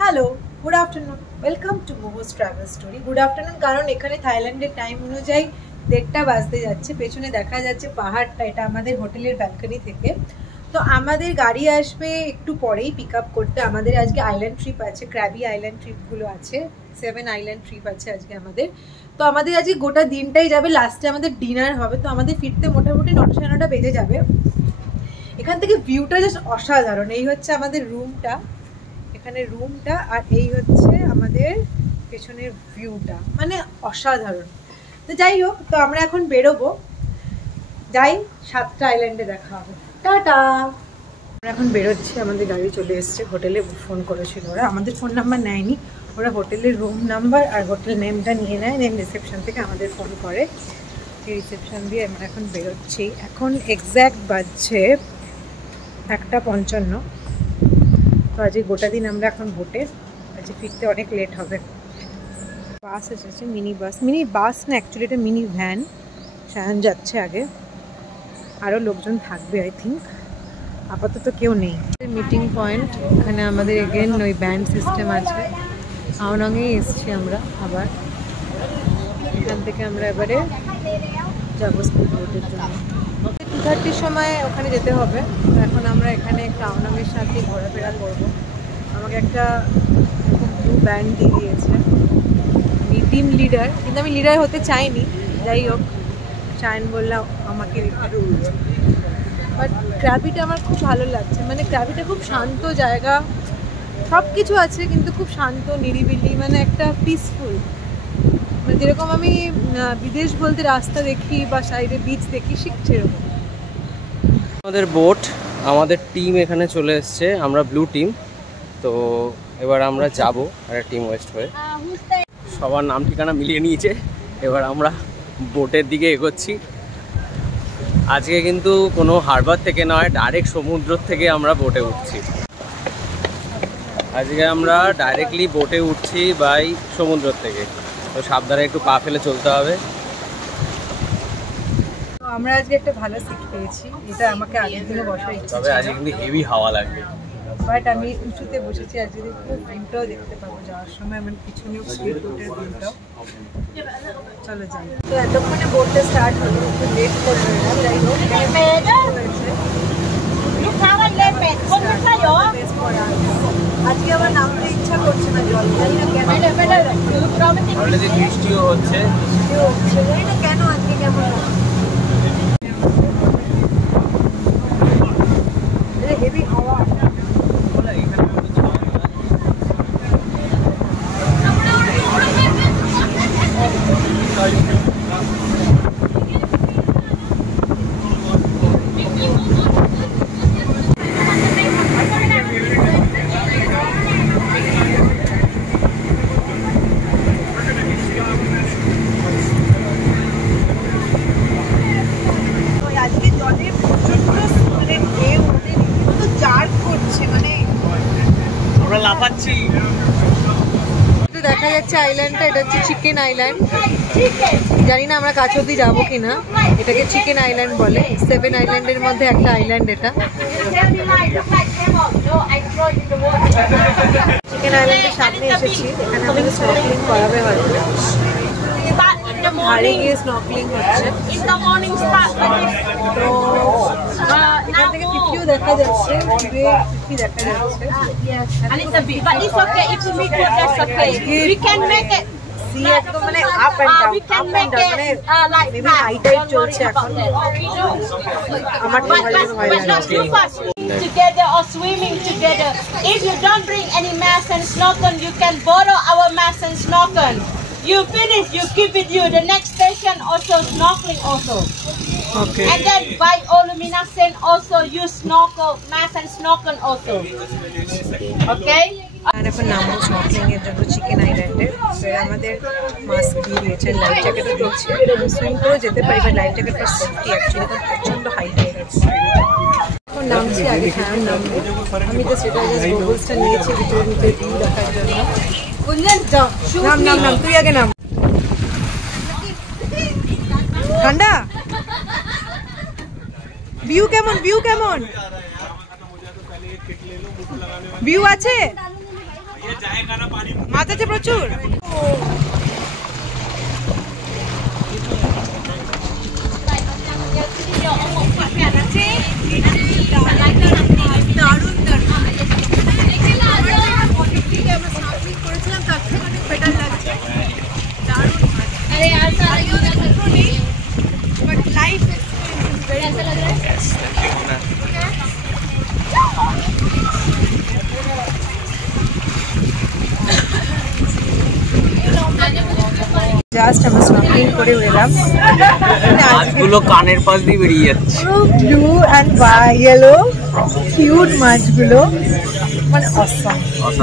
Hello, good afternoon, welcome to momos travel story. Good afternoon কারণ এখানে থাইল্যান্ডের টাইম অনুযায়ী 1:30 বাজতে যাচ্ছে। পেছনে দেখা যাচ্ছে পাহাড়টা, এটা আমাদের হোটেলের ব্যালকনি থেকে। তো আমাদের গাড়ি আসবে একটু পরেই পিক আপ করতে। আমাদের আজকে আইল্যান্ড ট্রিপ আছে, ক্র্যাবি আইল্যান্ড ট্রিপগুলো আছে, 7 আইল্যান্ড ট্রিপ আছে আজকে আমাদের। তো আমাদের আজকে গোটা দিনটাই যাবে, লাস্টে আমাদের ডিনার হবে। তো আমাদের ফিরতে মোটামুটি 9টা সাড়ে 9টা বেজে যাবে। এখান থেকে ভিউটা জাস্ট অসাধারণ। এই হচ্ছে আমাদের রুমটা, এখানে রুমটা, আর এই হচ্ছে আমাদের পেছনের ভিউটা, মানে অসাধারণ। তো যাই হোক, তো আমরা এখন বেরোবো, যাই 7টা আইল্যান্ডে দেখা হবে। টাটা। আমরা এখন বেরোচ্ছি, আমাদের গাড়ি চলে এসছে। হোটেলে ফোন করেছিল ওরা, আমাদের ফোন নাম্বার নেয়নি ওরা, হোটেলের রুম নাম্বার আর হোটেল নেমটা নিয়ে নেয়, নেম রিসেপশন থেকে আমাদের ফোন করে। সেই রিসেপশন দিয়ে আমরা এখন বেরোচ্ছি। এখন এক্স্যাক্ট বাজছে 1:55। তো আজকে গোটা দিন আমরা এখন বোটে, আজকে ফিরতে অনেক লেট হবে। বাস এসেছে, মিনি বাস না, অ্যাকচুয়ালি এটা মিনি ভ্যান। সায়ন যাচ্ছে আগে, আরও লোকজন থাকবে আই থিঙ্ক, আপাতত কেউ নেই। মিটিং পয়েন্ট, এখানে আমাদের এগেন ওই ব্যান্ড সিস্টেম আছে। আওনংয়েই এসছি আমরা আবার, এখান থেকে আমরা এবারে যাবো স্পিড বোটের জন্য। 2:30 সময় ওখানে যেতে হবে। এখন আমরা এখানে একটা আওনংয়ের সাথে ঘোরাফেরা করবো। আমাকে একটা ব্লু ব্যান্ড দিয়ে দিয়েছে, আমি টিম লিডার, কিন্তু আমি লিডার হতে চাইনি। যাই হোক, শায়ন বললাম আমাকে বাট ক্র্যাবিটা আমার খুব ভালো লাগছে। মানে ক্র্যাবিটা খুব শান্ত জায়গা, সব কিছু আছে কিন্তু খুব শান্ত, নিরিবিলি, মানে একটা পিসফুল। মানে যেরকম আমি বিদেশ বলতে রাস্তা দেখি বা সাইডে বিচ দেখি, শিখছে এরকম। আমাদের বোট, আমাদের টিম এখানে চলে এসছে, আমরা ব্লু টিম। তো এবার আমরা যাব একটা টিম ওয়েস্ট হয়ে, সবার নাম ঠিকানা মিলিয়ে নিয়েছে। এবার আমরা বোটের দিকে এগোচ্ছি। আজকে কিন্তু কোনো হারবার থেকে নয়, ডাইরেক্ট সমুদ্র থেকে আমরা বোটে উঠছি। আজকে আমরা ডাইরেক্টলি বোটে উঠছি বাই সমুদ্র থেকে। তো সাবধানে একটু পা ফেলে চলতে হবে। আমরা আজকে একটা ভালো সিট পেয়েছি, এটা আমাকে আগের দিনে বসার ইচ্ছা, তবে আজকে কিন্তু হেভি হাওয়া লাগবে। বাট আমি উঁচুতে বসেছি, আর যদি ভিউটাও দেখতে পাবো যাওয়ার সময়, আমার পিছনেও স্পিড বোটের ভিউটাও। চলো যাই। তো এতক্ষণে বোটটা স্টার্ট হলো, একটু লেট করে রইলাম। যাই হোক, আজকে আমার নামতে ইচ্ছা করছে না, জল জানি না কেন। অলরেডি বৃষ্টিও হচ্ছে, জানি না কেন আজকে কেমন হেভি হাওয়া। দেখা যাচ্ছে আইল্যান্ডটা, এটা হচ্ছে চিকেন আইল্যান্ড। জানি না আমরা কাছে অব্দি যাবো কিনা। এটাকে চিকেন আইল্যান্ড বলে, 7 আইল্যান্ডের মধ্যে একটা আইল্যান্ড এটা। চিকেন আইল্যান্ডের সামনে এসেছি, এখানে আমাদের স্নর্কেলিং করাবে হয়তো। ধারে গিয়ে স্নর্কেলিং হচ্ছে। তো এখান থেকে পিপিও দেখা যাচ্ছে, পিপি দেখা যাচ্ছে। একদম মানে up and down, maybe high tide চলছে এখন। আমার তো ভয় লাগছে। Together or swimming together. If you don't bring any mask and snorkel, you can borrow our mask and snorkel. You finish, you keep with you. The next station also snorkeling also. Okay. And then by Oluminasen also use snorkel, mask and snorkel also. Okay? আর এখন নামবো snorkelling এর জন্য chicken আইল্যান্ডে। আমাদের mask দিয়ে দিয়েছে, life জ্যাকেটও দিয়েছে। Swim করে যেতে পারি, বা লাইফ জ্যাকেটটা সেফটি অ্যাকচুয়ালি প্রচণ্ড হাই টাইড আছে। এখন নামছি, আগে খাওয়ার নামবো। আমি তো সেটা গোগলসটা নিয়েছি ভিতরে ভিউ দেখার জন্য। গুঞ্জন যাও, নাম তুই আগে নাম। ঠান্ডা ভিউ কেমন, ভিউ কেমন, ভিউ আছে? মাছ আছে প্রচুর। জাস্ট আমরা স্নর্কেলিং করে এলাম, মাছগুলো কানের পাশ দিয়ে বেরিয়ে যাচ্ছে, ব্লু অ্যান্ড ইয়েলো কিউট মাছগুলো, মানে অসম।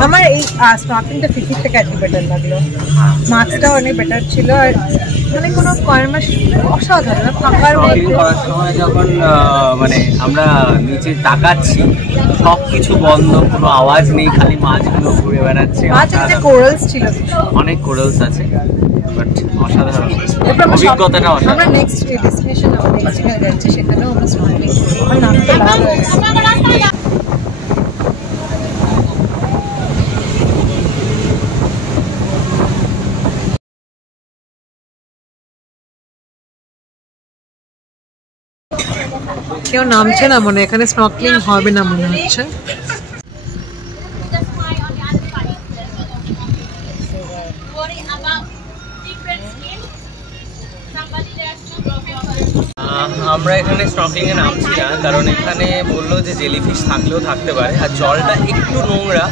আমার এই স্নর্কেলিংটা ফিফির থেকে আজকে বেটার লাগলো, মাছটাও অনেক বেটার ছিল, আর মানে কোনো কর্মাস অসাধারণ ফাঁকার স্নর্কেলিং করার সময় যখন মানে আমরা নিচে তাকাচ্ছি সব কিছু বন্ধ, কোনো আওয়াজ নেই, খালি মাছগুলো ঘুরে বেড়াচ্ছে। মাছ একটা কোরালস ছিল, অনেক কোরালস আছে, বাট অসাধারণ অভিজ্ঞতাটা অসাধারণ। আমরা নেক্সট ডেস্টিনেশন যাচ্ছি, সেখানেও আমরা স্নর্কেলিং করব। আমার নাম তো লাভ হয়ে গেছে। কেউ নামছে না মনে, এখানে স্নর্কেলিং হবে না মনে হচ্ছে। আমরা এখানে স্নর্কেলিং এ নামছি না, কারণ এখানে বললো যে জেলিফিশ থাকলেও থাকতে পারে, আর জলটা একটু নোংরা,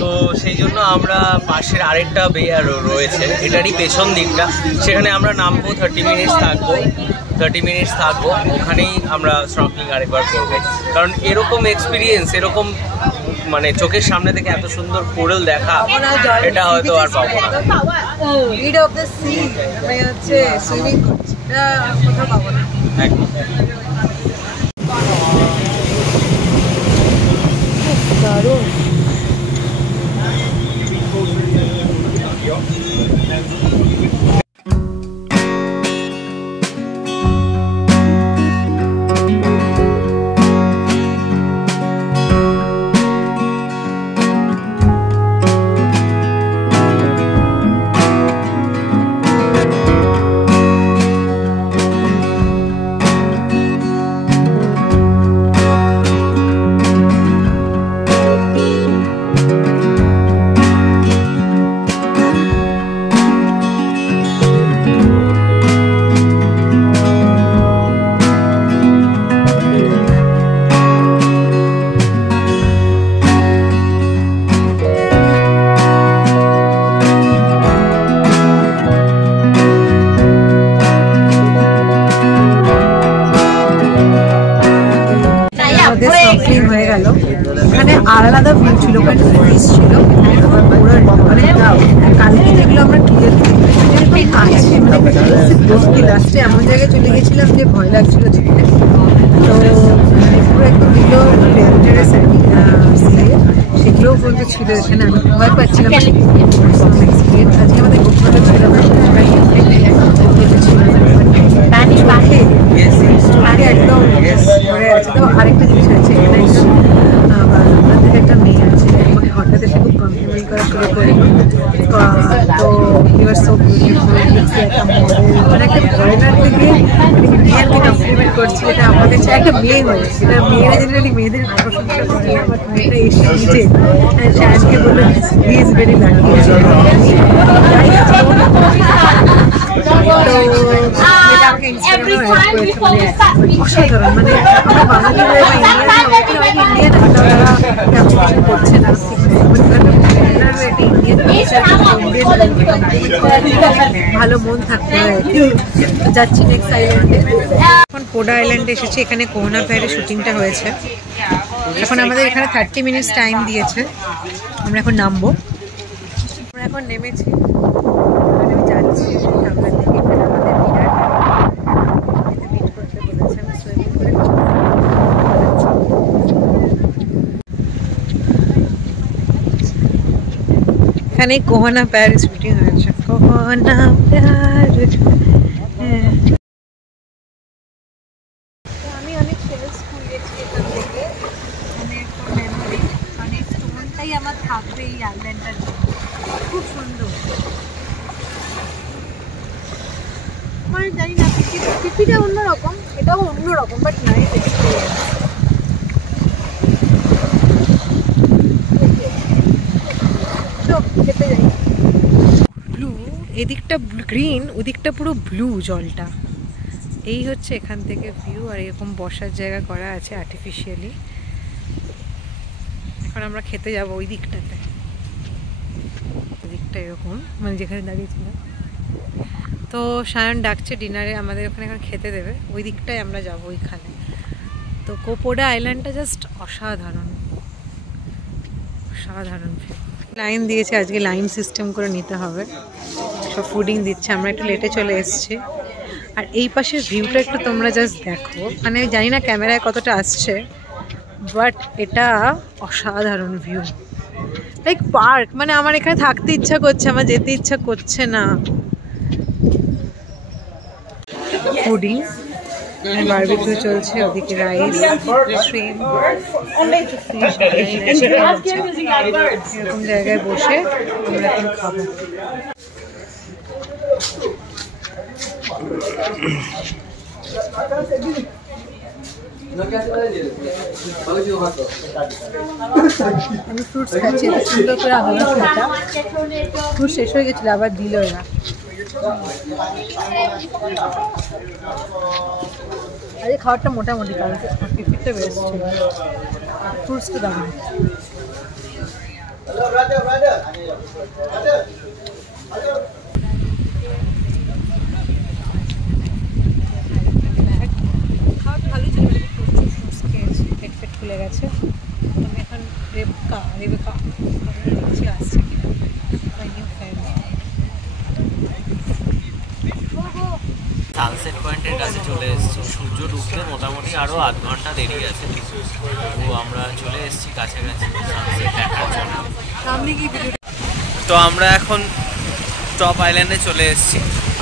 তো সেই জন্য আমরা পাশের আরেকটা বে রয়েছে এটারই পেছন দিকটা, সেখানে আমরা নামবো, 30 মিনিটস থাকবো ওখানেই আমরা স্নর্কেলিং আরেকবার করবো। কারণ এরকম এক্সপিরিয়েন্স, এরকম মানে চোখের সামনে থেকে এত সুন্দর কোরাল দেখা, এটা হয়তো আর পাবো না। মিড অফ দ্য সি মানে হচ্ছে সুইমিং করছে, এটা কোথাও পাবো না। একদম দারুণ। হয়ে গেল, এখানে আলাদা ভিউ ছিল, ব্রিজ ছিল, মানে কালকে যেগুলো আমরা ক্লিয়ারলি আসছে, মানে লাস্টে এমন জায়গায় চলে গেছিলাম যে ভয় লাগছিল যেতে, তো পুরো একদম দিল ডেঞ্জারাস সেগুলোও বলতে ছিল এখানে, আমি ভয় পাচ্ছিলাম। এক্সপিরিয়েন্স আজকে আমাদের খুব ভালো ছিল, একদম পরে আছে। তো আরেকটা জিনিস আছে, এখানে একদম একটা মেয়ে আছে, আমাকে হঠাৎ এসে খুব কমপ্লিমেন্ট করা শুরু করে, তো ইউ আর সো বিউটিফুল, একটা মডেল, মানে একটা ফরেনার থেকে ইন্ডিয়ানকে কমপ্লিমেন্ট করছি, এটা আমাদের চাই একটা মেয়ে হয়ে, এটা মেয়েরা জেনারেলি মেয়েদের প্রশংসা করে, বাট মেয়েটা এসে নিজে শায়নকে বললো হি ইজ ভেরি লাকি। অসাধারণ, মানে আমরা বাঙালি হয়ে বা ইন্ডিয়ান করছে না, ভালো মন থাকতে হয়। যাচ্ছি নেক্সট আইল্যান্ডে, এখন পোডা আইল্যান্ডে এসেছি, এখানে কোহনা প্যারে শুটিংটা হয়েছে। এখন আমাদের এখানে 30 মিনিটস টাইম দিয়েছে, আমরা এখন নামবো। আমরা এখন নেমেছি, যাচ্ছি সামনের দিকে, আমাদের মিট করতে বলেছে, আমি সুইমিং করে এখানে কোহনা প্যারে শুটিং হয়েছে, কোহনা প্যারে। আমি অনেক ফেমাস স্কুল গেছি এখান থেকে, অনেক মেমোরি, অনেক স্টোনটাই আমার থাকবে এই আইল্যান্ডটার জন্য। খুব সুন্দর। আমার জানি না পিপিটা অন্যরকম, এটাও অন্যরকম, বাট নাইস এক্সপিরিয়েন্স। খেতে যাই। ব্লু, এদিকটা গ্রিন, ওদিকটা পুরো ব্লু জলটা। এই হচ্ছে এখান থেকে ভিউ, আর এরকম বসার জায়গা করা আছে আর্টিফিশিয়ালি। এখন আমরা খেতে যাব ওই দিকটাতে, ওই দিকটা এরকম মানে যেখানে দাঁড়িয়েছিলাম। তো সায়ন ডাকছে ডিনারে, আমাদের ওখানে এখন খেতে দেবে, ওই দিকটায় আমরা যাবো ওইখানে। তো কোপোডা আইল্যান্ডটা জাস্ট অসাধারণ, অসাধারণ। লাইন দিয়েছে আজকে, লাইন সিস্টেম করে নিতে হবে, সব ফুডিং দিচ্ছে। আমরা একটু লেটে চলে এসেছি। আর এই পাশের ভিউটা একটু তোমরা জাস্ট দেখো, মানে জানি না ক্যামেরায় কতটা আসছে, বাট এটা অসাধারণ ভিউ, লাইক পার্ক। মানে আমার এখানে থাকতে ইচ্ছা করছে, আমার যেতে ইচ্ছা করছে না। ফুডিং বারবিকিউ চলছে, ওদিকে রাইস, শ্রিম, ফিশ, এরকম জায়গায় বসে আমরা এখন খাবো। আমি ফ্রুটস খাচ্ছি, এত সুন্দর করে আনারস খাটা। ফ্রুট শেষ হয়ে গেছিলো, আবার দিল এরা। আরে খাবারটা মোটামুটি, কালকে টিফিনটা বেশ ছিল, ফ্রুটসটা দাম। খাবার ভালো ছিল, ফ্রুটস খেয়েছি, পেট পেট খুলে গেছে। আমি এখন রেবেকা আসছে কিনা নিউ ফ্রেন্ড। সানসেট পয়েন্টের কাছে চলে এসেছি। সূর্য ডুবতে মোটামুটি আরও আধ ঘন্টা দেরি আছে, তো আমরা চলে এসেছি কাছাকাছি সানসেট দেখার জন্য। তো আমরা এখন টপ আইল্যান্ডে চলে এসেছি,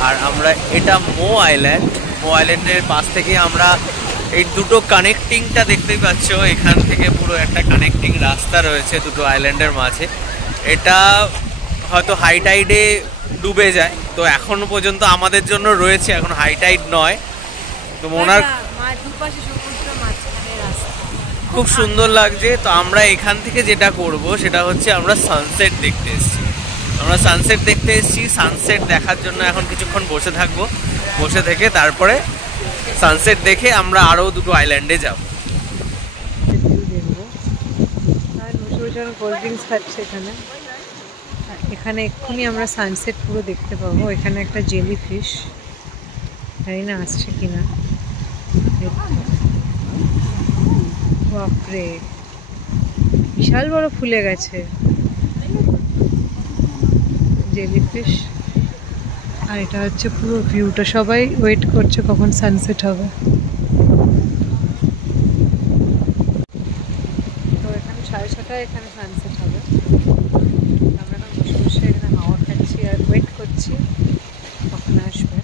আর আমরা এটা মো আইল্যান্ডের পাশ থেকে আমরা এই দুটো কানেক্টিংটা দেখতেই পাচ্ছ। এখান থেকে পুরো একটা কানেক্টিং রাস্তা রয়েছে দুটো আইল্যান্ডের মাঝে। এটা হয়তো হাই টাইডে ডুবে যায়, তো এখনো পর্যন্ত আমাদের জন্য রয়েছে, এখন হাই টাইড নয়। তো ওনার খুব সুন্দর লাগছে। তো আমরা এখান থেকে যেটা করব সেটা হচ্ছে আমরা সানসেট দেখতে এসেছি। সানসেট দেখার জন্য এখন কিছুক্ষণ বসে থাকবো, বসে থেকে তারপরে সানসেট দেখে আমরা আরও দুটো আইল্যান্ডে যাব। কোল্ড ড্রিঙ্কস খাচ্ছে এখানে। এখানে এক্ষুনি আমরা সানসেট পুরো দেখতে পাবো। এখানে একটা জেলি ফিশ, জানি না আসছে কিনা। বাপরে, বিশাল বড় ফুলে গেছে জেলি ফিশ। আর এটা হচ্ছে পুরো ভিউটা, সবাই ওয়েট করছে কখন সানসেট হবে। তো এখানে 6:30টায় এখানে সানসেট হবে। আমরা এখন বসে বসে এখানে হাওয়া খাচ্ছি আর ওয়েট করছি কখন আসবে।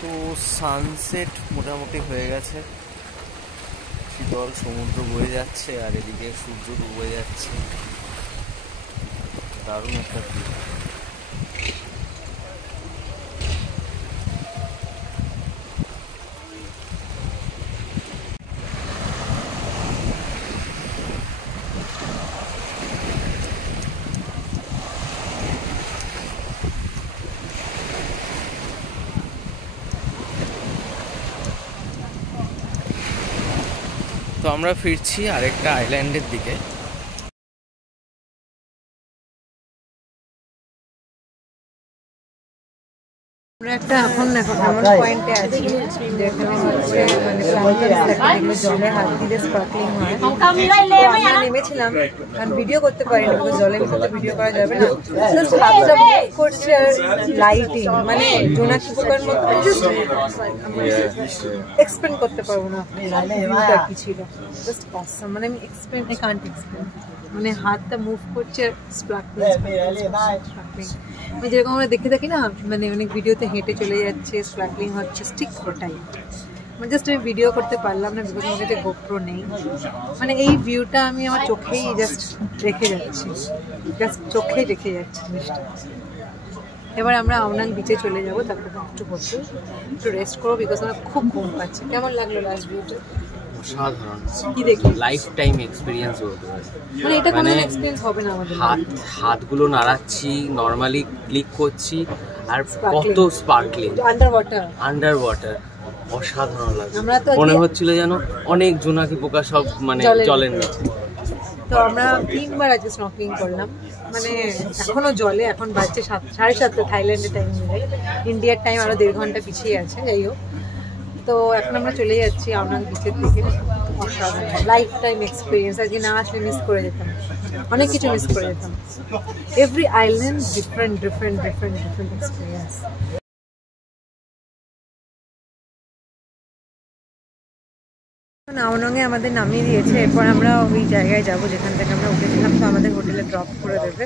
তো সানসেট মোটামুটি হয়ে গেছে, শীতল সমুদ্র বয়ে যাচ্ছে আর এদিকে সূর্য ডুবে যাচ্ছে, দারুণ একটা ভিউ। তো আমরা ফিরছি আরেকটা আইল্যান্ডের দিকে। আমরা একটা এখন এমন পয়েন্টে আছি যেখানে হচ্ছে মানে জলে হাত দিলে স্পার্কলিং হয়। আমরা নেমেছিলাম, কারণ ভিডিও করতে পারিনি, জলের ভিতরে ভিডিও করা যাবে না। হাতটা মুভ করছে আর লাইটিং, মানে জোনাকি পোকার মতো এক্সপ্লেন করতে পারবো না ভিউটা কি ছিল। জাস্ট অসাম, মানে আমি কান্ট এক্সপ্লেন। মানে হাতটা মুভ করছে স্পার্কলিং, যেরকম আমরা দেখে থাকি না, মানে অনেক ভিডিওতে হেঁটে চলে যাচ্ছে, স্পার্কলিং হচ্ছে, ঠিক ওটাই। জাস্ট আমি ভিডিও করতে পারলাম না, বিকজ আমার কাছে গোপ্রো নেই। মানে এই ভিউটা আমি আমার চোখেই জাস্ট রেখে যাচ্ছি, জাস্ট চোখেই রেখে যাচ্ছি জিনিসটা। এবার আমরা আওনাং বিচে চলে যাবো, তারপর একটু রেস্ট করবো, বিকজ আমার খুব ঘুম পাচ্ছে। কেমন লাগলো লাস্ট ভিউটা? অসাধারণ, কি দেখি লাইফ টাইম এক্সপিরিয়েন্স বলতে পারি। মানে এটা কোনো এক্সপেরিয়েন্স হবে না আমাদের। হাতগুলো নাড়াচ্ছি, নর্মালি ক্লিক করছি, আর কত স্পার্কলিং আন্ডার ওয়াটার, অসাধারণ লাগছে। মনে হচ্ছিল যেন অনেক জোনাকি পোকা সব মানে জলের নিচে। তো আমরা 3 বার আজকে স্নর্কেলিং করলাম, মানে এখনো জলে, এখন বাজছে 7:30 থাইল্যান্ডের টাইম অনুযায়ী, ইন্ডিয়ার টাইম আরো 1.5 ঘন্টা পিছিয়ে আছে। যাই হোক, তো এখন আমরা চলে যাচ্ছি আওনাং বিচের দিকে। অসাধারণ লাইফ টাইম এক্সপিরিয়েন্স, আজকে না আসলে মিস করে যেতাম, অনেক কিছু মিস করে যেতাম। Every island different experience. আওনাংয়ে আমাদের নামিয়ে দিয়েছে, এরপর আমরা ওই জায়গায় যাব যেখান থেকে আমরা উঠেছিলাম। তো আমাদের হোটেলে ড্রপ করে দেবে।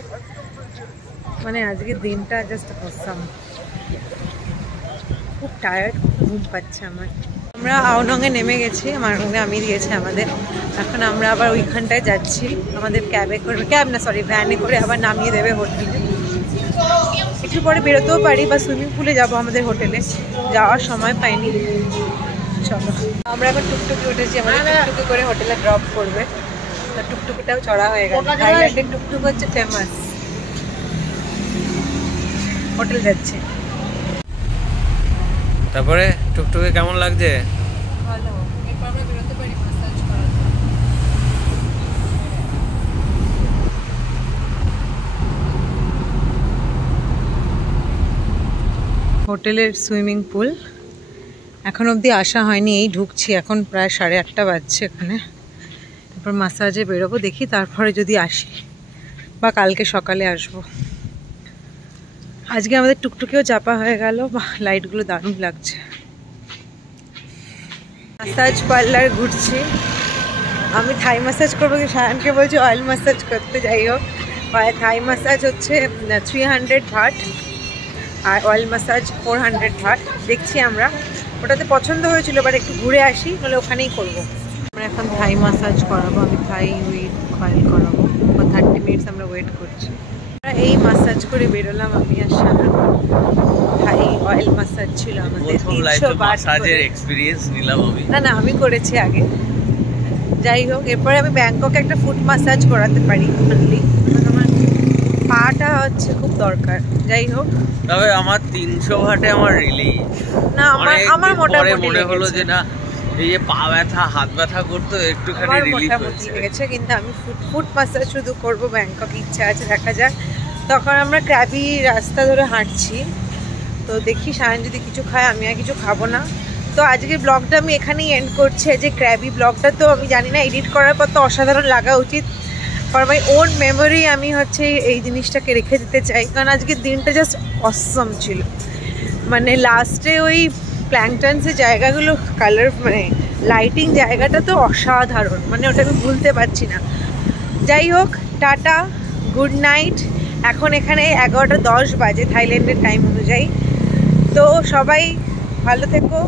মানে আজকের দিনটা জাস্ট অসাম, খুব টায়ার্ড, ঘুম পাচ্ছে আমার। আমরা আওনাংয়ে নেমে গেছি, আমার নামিয়ে দিয়েছে আমাদের। এখন আমরা আবার ওইখানটায় যাচ্ছি, আমাদের ভ্যানে করে আবার নামিয়ে দেবে হোটেলে। একটু পরে বেরোতেও পারি বা সুইমিং পুলে যাব আমাদের হোটেলে, যাওয়ার সময় পাইনি। চলো, আমরা এখন টুকটুকি উঠেছি, আমাদের টুকটুকি করে হোটেলে ড্রপ করবে। টুকটুকিটাও চড়া হয়ে গেল। থাইল্যান্ডের টুকটুক হচ্ছে ফেমাস। হোটেল যাচ্ছি। তারপরে টুকটুকে কেমন লাগছে? ভালো, এরপর আমরা বেরোতে পারি ম্যাসাজ করার। হোটেলের সুইমিং পুল এখন অবধি আসা হয়নি, এই ঢুকছি, এখন প্রায় 8:30 বাজছে এখানে। তারপর ম্যাসাজে বেরোবো, দেখি তারপরে যদি আসি বা কালকে সকালে আসবো। আজকে আমাদের টুকটুকেও চাপা হয়ে গেল, লাইটগুলো দারুণ লাগছে। ম্যাসাজ পার্লার ঘুরছি, আমি থাই ম্যাসাজ করবো কি শায়ানকে বলছি অয়েল ম্যাসাজ করতে। যাই হোক, থাই ম্যাসাজ হচ্ছে 300 ভাট আর অয়েল ম্যাসাজ 400 ভাট। দেখছি আমরা, ওটাতে পছন্দ হয়েছিল, বাট একটু ঘুরে আসি, নাহলে ওখানেই করবো। আমরা এখন থাই ম্যাসাজ করাবো, আমি থাই অয়েল করাবো। 30 মিনিটস আমরা ওয়েট করছি। এই ম্যাসাজ করে বেরোলাম আমি আর শায়ান। থাই অয়েল ম্যাসাজ ছিল আমাদের 300 বাট এক্সপেরিয়েন্স নিলাম আমি। না আমি করেছি আগে। যাই হোক, এরপরে আমি ব্যাংককে একটা ফুট ম্যাসাজ করাতে পারি অনলি, আমার পাটা হচ্ছে খুব দরকার। যাই হোক, তবে আমার 300 ভাটে আমার রিলিফ না, আমার মোটামুটি মনে হলো যে না, এই যে পা ব্যথা হাত ব্যথা করতো, একটুখানি রিলিফ হয়েছে। কিন্তু আমি ফুট ম্যাসাজ শুধু করবো ব্যাংকক, ইচ্ছা আছে, দেখা যাক। তখন আমরা ক্র্যাবি রাস্তা ধরে হাঁটছি, তো দেখি শায়ান যদি কিছু খায়, আমি আর কিছু খাবো না। তো আজকের ব্লগটা আমি এখানেই এন্ড করছি। যে ক্র্যাবি ব্লগটা তো আমি জানি না, এডিট করার পর তো অসাধারণ লাগা উচিত। ফর মাই ওন মেমোরি আমি হচ্ছে এই জিনিসটাকে রেখে দিতে চাই, কারণ আজকের দিনটা জাস্ট অসম ছিল। মানে লাস্টে ওই প্ল্যাংটনসের জায়গাগুলো কালার, মানে লাইটিং জায়গাটা তো অসাধারণ, মানে ওটা আমি ভুলতে পারছি না। যাই হোক, টাটা, গুড নাইট। এখন এখানে 11:10 বাজে থাইল্যান্ডের টাইম অনুযায়ী। তো সবাই ভালো থেকো,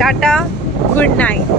টাটা, গুড নাইট।